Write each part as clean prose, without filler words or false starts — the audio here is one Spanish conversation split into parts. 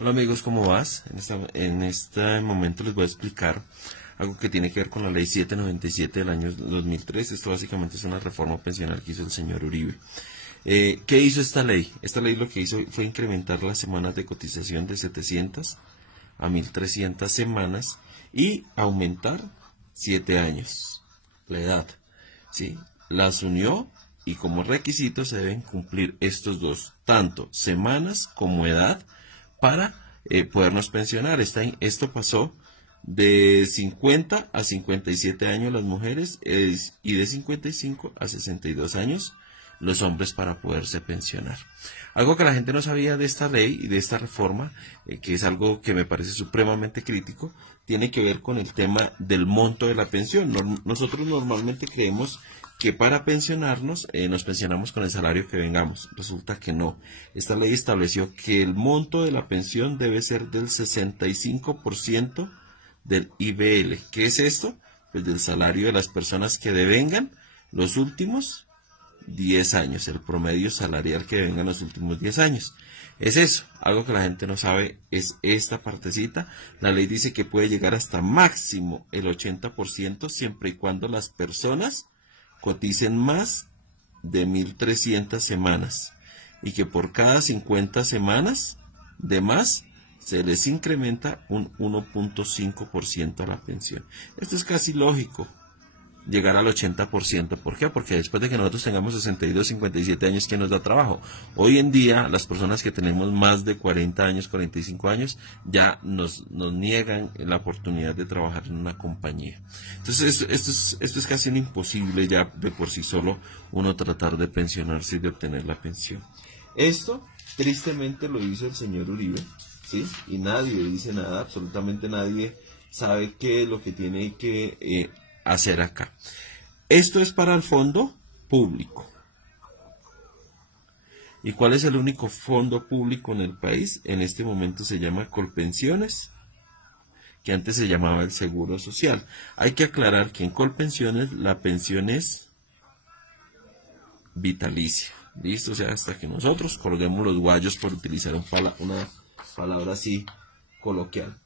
Hola amigos, ¿cómo vas? En este momento les voy a explicar algo que tiene que ver con la ley 797 del año 2003. Esto básicamente es una reforma pensional que hizo el señor Uribe. ¿Qué hizo esta ley? Esta ley lo que hizo fue incrementar las semanas de cotización de 700 a 1300 semanas y aumentar 7 años la edad, ¿sí? Las unió y como requisito se deben cumplir estos dos, tanto semanas como edad, para podernos pensionar. Esto pasó de 50 a 57 años las mujeres y de 55 a 62 años los hombres para poderse pensionar. Algo que la gente no sabía de esta ley y de esta reforma, que es algo que me parece supremamente crítico, tiene que ver con el tema del monto de la pensión. Nosotros normalmente creemos que para pensionarnos nos pensionamos con el salario que vengamos. Resulta que no. Esta ley estableció que el monto de la pensión debe ser del 65% del IBL. ¿Qué es esto? Pues del salario de las personas que devengan los últimos 10 años, el promedio salarial que vengan los últimos 10 años. Es eso, algo que la gente no sabe es esta partecita. La ley dice que puede llegar hasta máximo el 80% siempre y cuando las personas coticen más de 1300 semanas y que por cada 50 semanas de más se les incrementa un 1.5% a la pensión. Esto es casi lógico, llegar al 80%. ¿Por qué? Porque después de que nosotros tengamos 62, 57 años, ¿quién nos da trabajo? Hoy en día, las personas que tenemos más de 40 años, 45 años, ya nos niegan la oportunidad de trabajar en una compañía. Entonces, esto es casi un imposible ya de por sí solo uno tratar de pensionarse y de obtener la pensión. Esto, tristemente, lo hizo el señor Uribe, ¿sí? Y nadie dice nada, absolutamente nadie sabe qué es lo que tiene que hacer acá. Esto es para el fondo público. ¿Y cuál es el único fondo público en el país? En este momento se llama Colpensiones, que antes se llamaba el Seguro Social. Hay que aclarar que en Colpensiones la pensión es vitalicia. ¿Listo? O sea, hasta que nosotros colguemos los guayos, por utilizar una palabra así coloquial.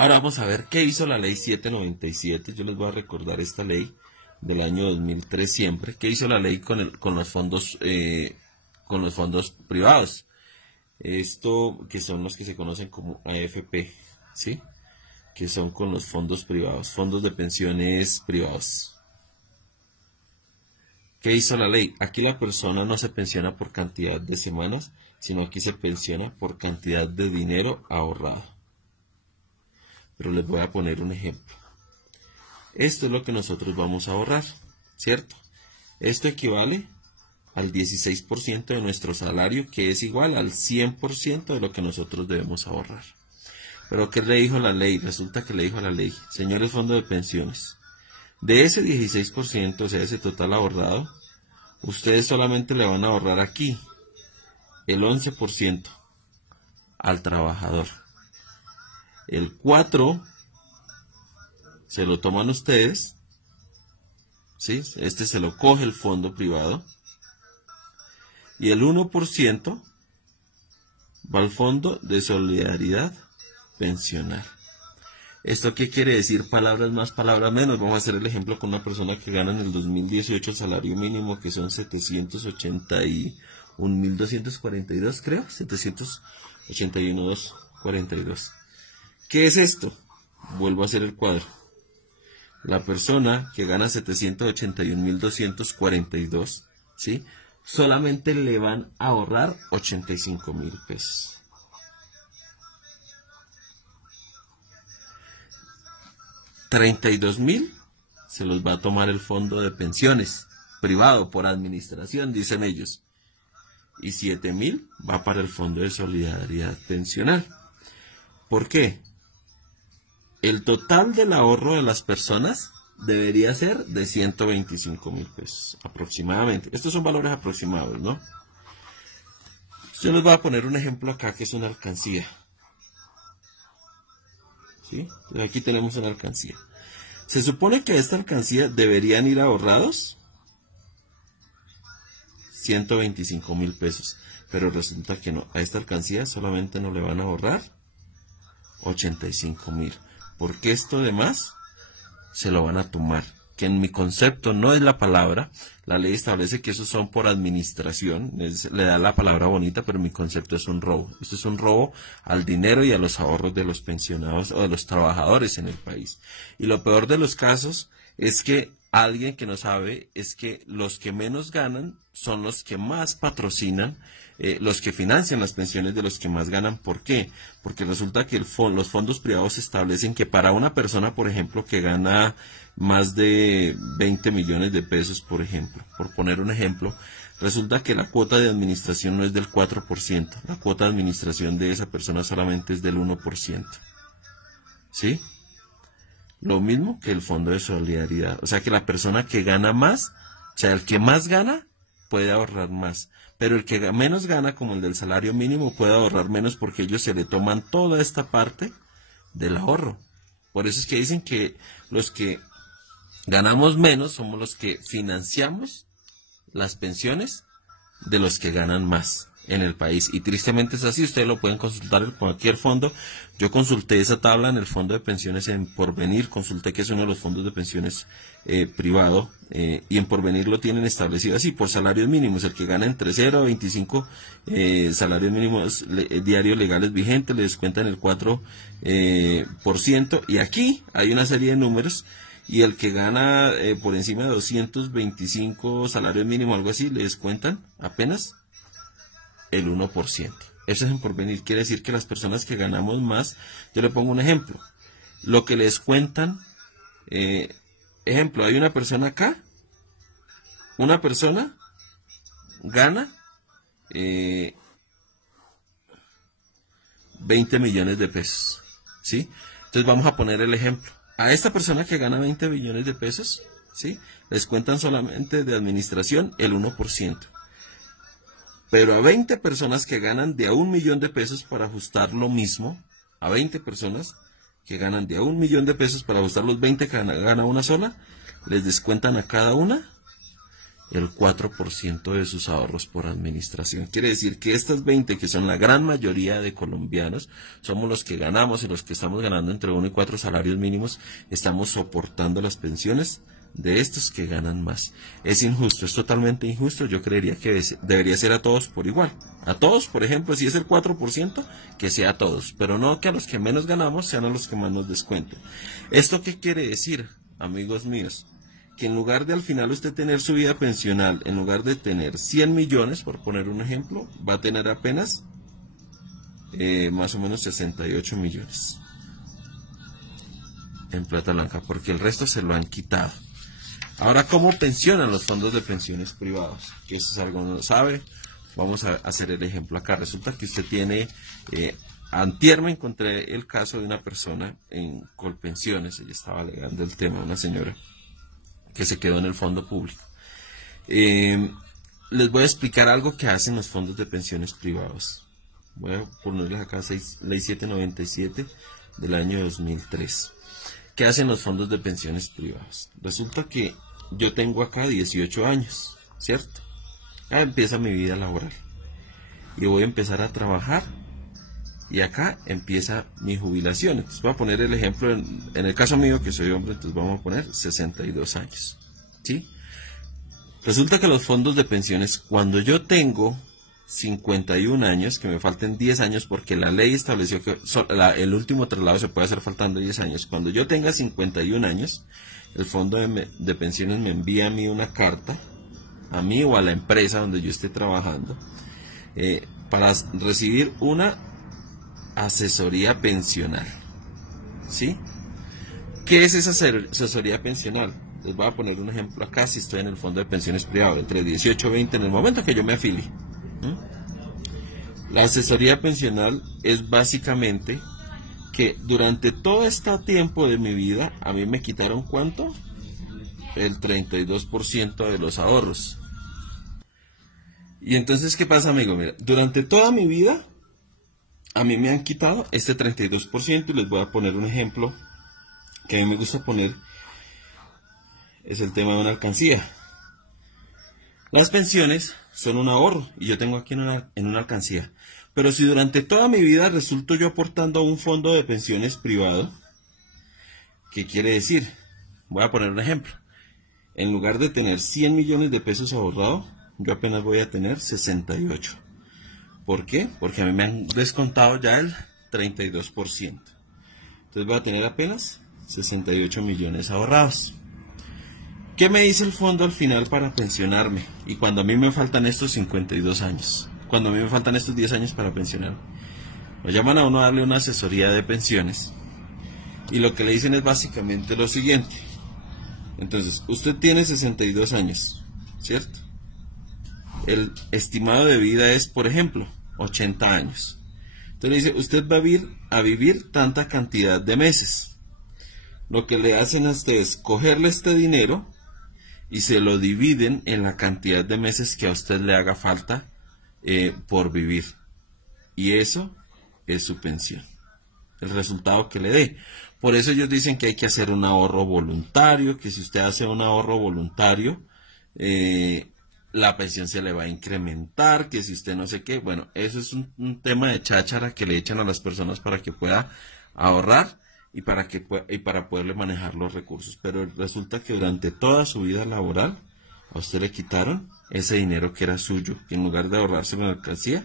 Ahora vamos a ver qué hizo la ley 797. Yo les voy a recordar esta ley del año 2003 siempre. ¿Qué hizo la ley con los fondos privados? Esto que son los que se conocen como AFP, ¿sí? Que son con los fondos privados, fondos de pensiones privados. ¿Qué hizo la ley? Aquí la persona no se pensiona por cantidad de semanas, sino aquí se pensiona por cantidad de dinero ahorrado. Pero les voy a poner un ejemplo. Esto es lo que nosotros vamos a ahorrar, ¿cierto? Esto equivale al 16% de nuestro salario, que es igual al 100% de lo que nosotros debemos ahorrar. Pero ¿qué le dijo la ley? Resulta que le dijo a la ley, señores fondos de pensiones, de ese 16%, o sea, ese total ahorrado, ustedes solamente le van a ahorrar aquí el 11% al trabajador. El 4 se lo toman ustedes, ¿sí? Este se lo coge el fondo privado. Y el 1% va al fondo de solidaridad pensional. ¿Esto qué quiere decir? Palabras más, palabras menos. Vamos a hacer el ejemplo con una persona que gana en el 2018 el salario mínimo, que son 781.242, creo. 781.242. ¿Qué es esto? Vuelvo a hacer el cuadro. La persona que gana 781.242, ¿sí? Solamente le van a ahorrar 85.000 pesos. 32.000 se los va a tomar el fondo de pensiones privado por administración, dicen ellos. Y 7.000 va para el fondo de solidaridad pensional. ¿Por qué? El total del ahorro de las personas debería ser de 125.000 pesos aproximadamente. Estos son valores aproximados, ¿no? Yo les voy a poner un ejemplo acá que es una alcancía. ¿Sí? Aquí tenemos una alcancía. Se supone que a esta alcancía deberían ir ahorrados 125.000 pesos. pero resulta que no, a esta alcancía solamente no le van a ahorrar 85.000, porque esto de más se lo van a tomar, que en mi concepto no es la palabra. La ley establece que esos son por administración, le da la palabra bonita, pero en mi concepto es un robo. Esto es un robo al dinero y a los ahorros de los pensionados o de los trabajadores en el país. Y lo peor de los casos es que alguien que no sabe es que los que menos ganan son los que más patrocinan, los que financian las pensiones de los que más ganan. ¿Por qué? Porque resulta que los fondos privados establecen que para una persona, por ejemplo, que gana más de 20 millones de pesos, por ejemplo, por poner un ejemplo, resulta que la cuota de administración no es del 4%, la cuota de administración de esa persona solamente es del 1%. ¿Sí? Lo mismo que el fondo de solidaridad. O sea que la persona que gana más, o sea, el que más gana, puede ahorrar más. Pero el que menos gana, como el del salario mínimo, puede ahorrar menos porque ellos se le toman toda esta parte del ahorro. Por eso es que dicen que los que ganamos menos somos los que financiamos las pensiones de los que ganan más en el país. Y tristemente es así, ustedes lo pueden consultar en cualquier fondo. Yo consulté esa tabla en el fondo de pensiones en Porvenir, consulté que es uno de los fondos de pensiones privado, y en Porvenir lo tienen establecido así, por salarios mínimos. El que gana entre 0 a 25 salarios mínimos diarios legales vigentes, le descuentan el 4%, y aquí hay una serie de números, y el que gana por encima de 225 salarios mínimos, algo así, le descuentan apenas el 1%. Eso es en Porvenir. Quiere decir que las personas que ganamos más, yo le pongo un ejemplo, lo que les cuentan, ejemplo, hay una persona acá, una persona gana 20 millones de pesos, ¿sí? Entonces vamos a poner el ejemplo. A esta persona que gana 20 millones de pesos, ¿sí?, les cuentan solamente de administración el 1%. Pero a 20 personas que ganan de a 1 millón de pesos, para ajustar lo mismo, a 20 personas que ganan de a 1 millón de pesos, para ajustar los 20 que gana una sola, les descuentan a cada una el 4% de sus ahorros por administración. Quiere decir que estas 20, que son la gran mayoría de colombianos, somos los que ganamos, y los que estamos ganando entre 1 y 4 salarios mínimos, estamos soportando las pensiones de estos que ganan más. Es injusto, es totalmente injusto. Yo creería que debería ser a todos por igual. A todos, por ejemplo, si es el 4%, que sea a todos, pero no que a los que menos ganamos sean a los que más nos descuenten. ¿Esto qué quiere decir, amigos míos? Que en lugar de al final usted tener su vida pensional, en lugar de tener 100 millones, por poner un ejemplo, va a tener apenas más o menos 68 millones en plata blanca, porque el resto se lo han quitado. Ahora, ¿cómo pensionan los fondos de pensiones privados? Que eso es algo que no lo sabe. Vamos a hacer el ejemplo acá. Resulta que usted tiene, antier me encontré el caso de una persona en Colpensiones. Ella estaba alegando el tema, una señora que se quedó en el fondo público. Les voy a explicar algo que hacen los fondos de pensiones privados. Voy a ponerles acá ley 797 del año 2003. ¿Qué hacen los fondos de pensiones privados? Resulta que yo tengo acá 18 años, ¿cierto? Ya empieza mi vida laboral y voy a empezar a trabajar, y acá empieza mi jubilación. Entonces voy a poner el ejemplo, en el caso mío, que soy hombre, entonces vamos a poner 62 años, ¿sí? Resulta que los fondos de pensiones, cuando yo tengo 51 años, que me falten 10 años, porque la ley estableció que el último traslado se puede hacer faltando 10 años. Cuando yo tenga 51 años, el fondo de pensiones me envía a mí una carta, a mí o a la empresa donde yo esté trabajando, para recibir una asesoría pensional, ¿sí? ¿Qué es esa asesoría pensional? Les voy a poner un ejemplo acá. Si estoy en el fondo de pensiones privado entre 18 y 20, en el momento que yo me afilie, la asesoría pensional es básicamente que durante todo este tiempo de mi vida a mí me quitaron ¿cuánto? El 32% de los ahorros. Y entonces, ¿qué pasa, amigo? Mira, durante toda mi vida a mí me han quitado este 32%, y les voy a poner un ejemplo que a mí me gusta poner. Es el tema de una alcancía. Las pensiones son un ahorro y yo tengo aquí en una alcancía. Pero si durante toda mi vida resulto yo aportando a un fondo de pensiones privado, ¿qué quiere decir? Voy a poner un ejemplo. En lugar de tener 100 millones de pesos ahorrados, yo apenas voy a tener 68. ¿Por qué? Porque a mí me han descontado ya el 32%. Entonces voy a tener apenas 68 millones ahorrados. ¿Qué me dice el fondo al final para pensionarme? Y cuando a mí me faltan estos 52 años, cuando a mí me faltan estos 10 años para pensionarme, lo llaman a uno a darle una asesoría de pensiones y lo que le dicen es básicamente lo siguiente. Entonces, usted tiene 62 años, ¿cierto? El estimado de vida es, por ejemplo, 80 años. Entonces le dice, usted va a vivir tanta cantidad de meses. Lo que le hacen a usted es cogerle este dinero y se lo dividen en la cantidad de meses que a usted le haga falta por vivir. Y eso es su pensión, el resultado que le dé. Por eso ellos dicen que hay que hacer un ahorro voluntario, que si usted hace un ahorro voluntario, la pensión se le va a incrementar, que si usted no sé qué. Bueno, eso es un tema de cháchara que le echan a las personas para que pueda ahorrar y para poderle manejar los recursos. Pero resulta que durante toda su vida laboral a usted le quitaron ese dinero que era suyo, que en lugar de ahorrárselo en la alcancía,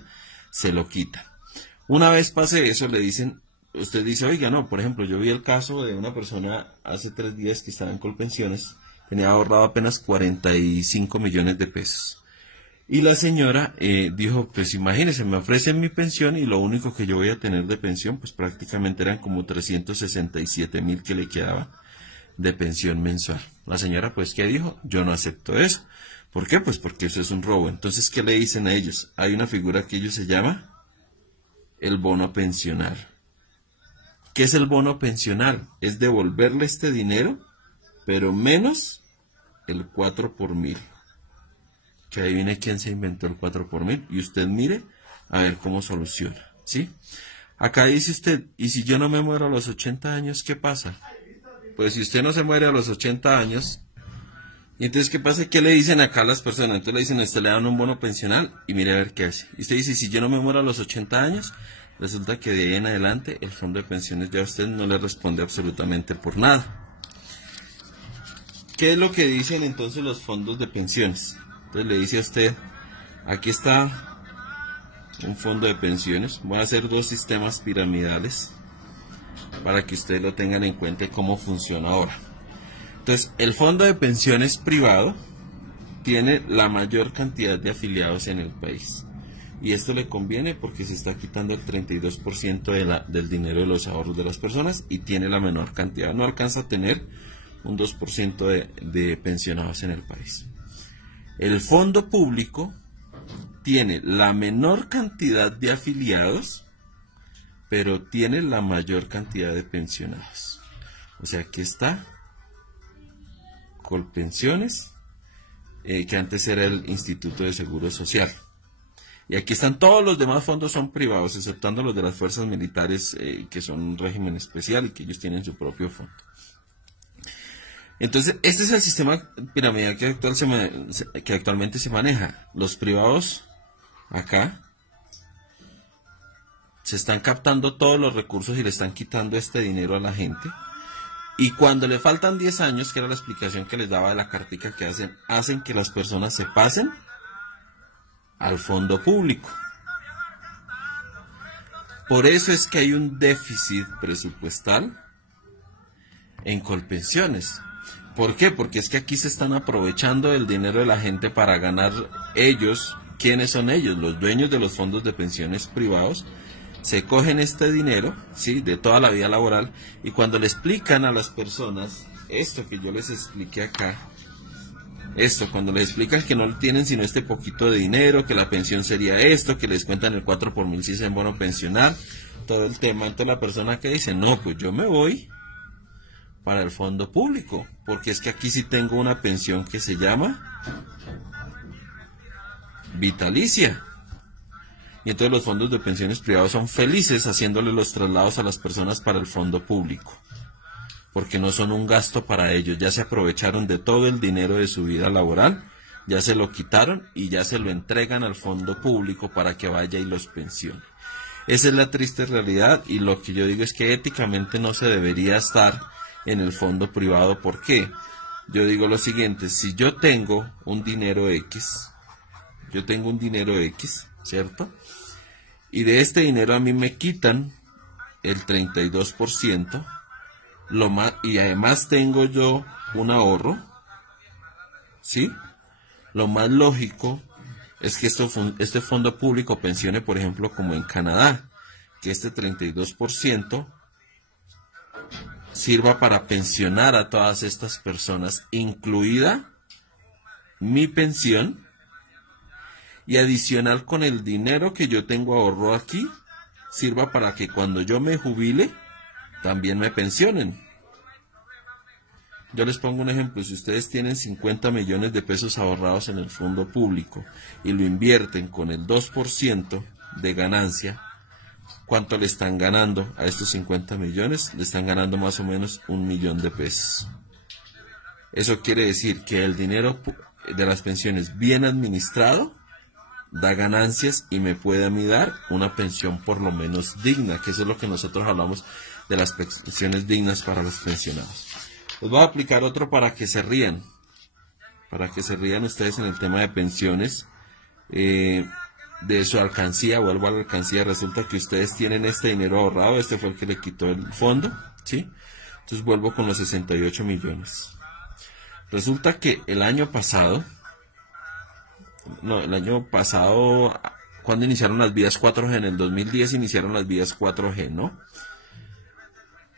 se lo quitan. Una vez pase eso, le dicen, usted dice, oiga, no, por ejemplo, yo vi el caso de una persona hace 3 días que estaba en Colpensiones, tenía ahorrado apenas 45 millones de pesos. Y la señora dijo, pues imagínense, me ofrecen mi pensión y lo único que yo voy a tener de pensión, pues prácticamente eran como 367.000 que le quedaba de pensión mensual. La señora, pues, ¿qué dijo? Yo no acepto eso. ¿Por qué? Pues porque eso es un robo. Entonces, ¿qué le dicen a ellos? Hay una figura que ellos se llama el bono pensional. ¿Qué es el bono pensional? Es devolverle este dinero, pero menos el 4 por 1000. Que ahí viene quién se inventó el 4 por 1000 y usted mire a ver cómo soluciona, ¿sí? Acá dice usted, ¿y si yo no me muero a los 80 años, qué pasa? Pues si usted no se muere a los 80 años, y entonces ¿qué pasa? ¿Qué le dicen acá a las personas? Entonces le dicen, a usted le dan un bono pensional y mire a ver qué hace. Y usted dice, si yo no me muero a los 80 años, resulta que de ahí en adelante el fondo de pensiones ya a usted no le responde absolutamente por nada. ¿Qué es lo que dicen entonces los fondos de pensiones? Entonces le dice a usted, aquí está un fondo de pensiones, voy a hacer 2 sistemas piramidales para que ustedes lo tengan en cuenta cómo funciona ahora. Entonces, el fondo de pensiones privado tiene la mayor cantidad de afiliados en el país. Y esto le conviene porque se está quitando el 32% del dinero de los ahorros de las personas y tiene la menor cantidad. No alcanza a tener un 2% de pensionados en el país. El fondo público tiene la menor cantidad de afiliados, pero tiene la mayor cantidad de pensionados. O sea, aquí está Colpensiones, que antes era el Instituto de Seguro Social. Y aquí están todos los demás fondos, son privados, exceptando los de las fuerzas militares, que son un régimen especial y que ellos tienen su propio fondo. Entonces, este es el sistema piramidal que actualmente se maneja. Los privados, acá, se están captando todos los recursos y le están quitando este dinero a la gente. Y cuando le faltan 10 años, que era la explicación que les daba de la cartica que hacen que las personas se pasen al fondo público. Por eso es que hay un déficit presupuestal en Colpensiones. ¿Por qué? Porque es que aquí se están aprovechando del dinero de la gente para ganar ellos. ¿Quiénes son ellos? Los dueños de los fondos de pensiones privados. Se cogen este dinero, ¿sí?, de toda la vida laboral, y cuando le explican a las personas esto que yo les expliqué acá, cuando les explican que no tienen sino este poquito de dinero, que la pensión sería esto, que les cuentan el 4 por 1000 si es en bono pensional, todo el tema, entonces la persona que dice, no, pues yo me voy para el fondo público, porque es que aquí sí tengo una pensión que se llama vitalicia. Y entonces los fondos de pensiones privados son felices haciéndole los traslados a las personas para el fondo público, porque no son un gasto para ellos, ya se aprovecharon de todo el dinero de su vida laboral ya se lo quitaron y ya se lo entregan al fondo público para que vaya y los pensione. Esa es la triste realidad, y lo que yo digo es que éticamente no se debería estar en el fondo privado. ¿Por qué? Yo digo lo siguiente: si yo tengo un dinero X, ¿cierto? Y de este dinero a mí me quitan el 32%, y además tengo yo un ahorro, ¿sí? Lo más lógico es que este fondo público pensione, por ejemplo, como en Canadá, que este 32% sirva para pensionar a todas estas personas, incluida mi pensión, y adicional con el dinero que yo tengo ahorrado aquí, sirva para que cuando yo me jubile, también me pensionen. Yo les pongo un ejemplo: si ustedes tienen 50 millones de pesos ahorrados en el fondo público y lo invierten con el 2% de ganancia, ¿cuánto le están ganando a estos 50 millones? Le están ganando más o menos 1 millón de pesos. Eso quiere decir que el dinero de las pensiones bien administrado da ganancias y me puede a mí dar una pensión por lo menos digna, que eso es lo que nosotros hablamos de las pensiones dignas para los pensionados. Les voy a aplicar otro para que se rían ustedes en el tema de pensiones. De su alcancía, vuelvo a la alcancía, resulta que ustedes tienen este dinero ahorrado, este fue el que le quitó el fondo, ¿sí? Entonces vuelvo con los 68 millones. Resulta que el año pasado, cuando iniciaron las vías 4G, en el 2010 iniciaron las vías 4G, ¿no?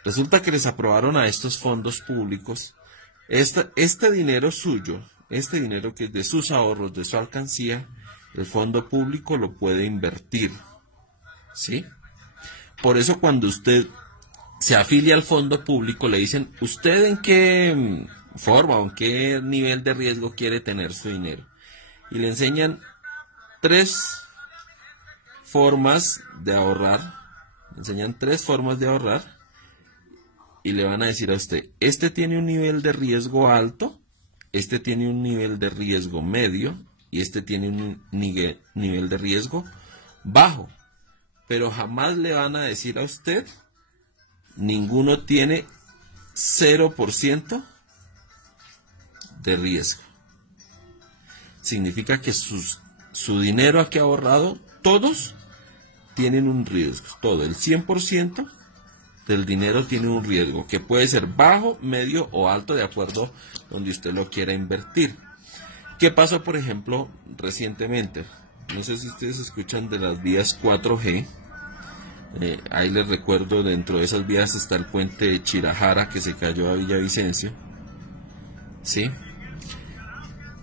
Resulta que les aprobaron a estos fondos públicos este dinero suyo, este dinero que es de sus ahorros, de su alcancía, el fondo público lo puede invertir, ¿sí? Por eso cuando usted se afilia al fondo público le dicen: ¿usted en qué forma o en qué nivel de riesgo quiere tener su dinero? Y le enseñan 3 formas de ahorrar, y le van a decir a usted: este tiene un nivel de riesgo alto, este tiene un nivel de riesgo medio, y este tiene un nivel de riesgo bajo. Pero jamás le van a decir a usted: ninguno tiene 0% de riesgo. Significa que su dinero aquí ahorrado, todos tienen un riesgo. Todo, el 100% del dinero tiene un riesgo, que puede ser bajo, medio o alto, de acuerdo donde usted lo quiera invertir. ¿Qué pasó, por ejemplo, recientemente? No sé si ustedes escuchan de las vías 4G. Ahí les recuerdo, dentro de esas vías está el puente de Chirajara, que se cayó a Villavicencio, ¿sí?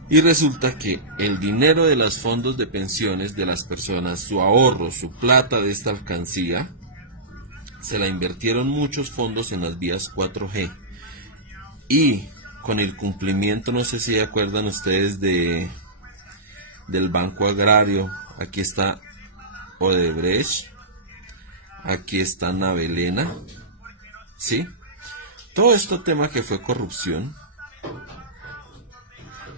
Y resulta que el dinero de los fondos de pensiones de las personas, su ahorro, su plata de esta alcancía, se la invirtieron muchos fondos en las vías 4G. Y con el cumplimiento, no sé si se acuerdan ustedes del Banco Agrario, aquí está Odebrecht, aquí está Navelena, ¿sí? Todo este tema que fue corrupción,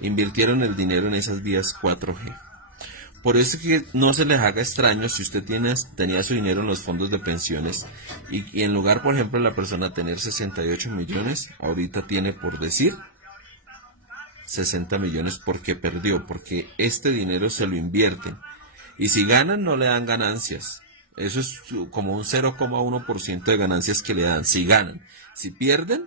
invirtieron el dinero en esas vías 4G. Por eso que no se les haga extraño si usted tenía su dinero en los fondos de pensiones y en lugar, por ejemplo, de la persona tener 68 millones, ahorita tiene, por decir, 60 millones porque perdió, porque este dinero se lo invierten. Y si ganan, no le dan ganancias. Eso es como un 0,1% de ganancias que le dan si ganan. Si pierden,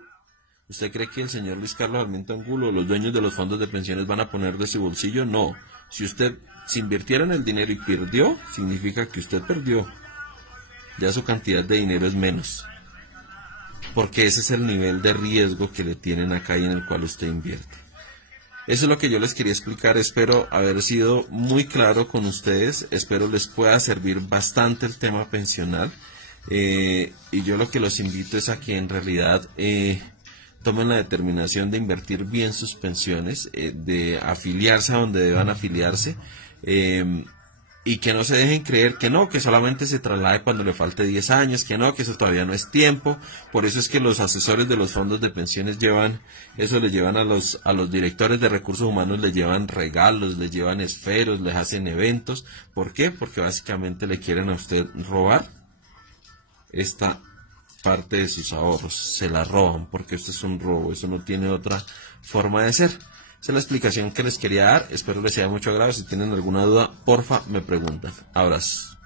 ¿usted cree que el señor Luis Carlos Sarmiento Angulo, los dueños de los fondos de pensiones, van a poner de su bolsillo? No. Si invirtieron el dinero y perdió, significa que usted perdió. Ya su cantidad de dinero es menos. Porque ese es el nivel de riesgo que le tienen acá y en el cual usted invierte. Eso es lo que yo les quería explicar. Espero haber sido muy claro con ustedes. Espero les pueda servir bastante el tema pensional. Y yo lo que los invito es a que en realidad tomen la determinación de invertir bien sus pensiones, de afiliarse a donde deban afiliarse, y que no se dejen creer que no, que solamente se traslade cuando le falte 10 años, que no, que eso todavía no es tiempo. Por eso es que los asesores de los fondos de pensiones llevan, eso les llevan a los directores de recursos humanos, les llevan regalos, les llevan esferos, les hacen eventos. ¿Por qué? Porque básicamente le quieren a usted robar esta parte de sus ahorros, se la roban, porque esto es un robo, eso no tiene otra forma de ser. Esa es la explicación que les quería dar, espero les sea de mucho agrado. Si tienen alguna duda, porfa, me preguntan. Abrazos.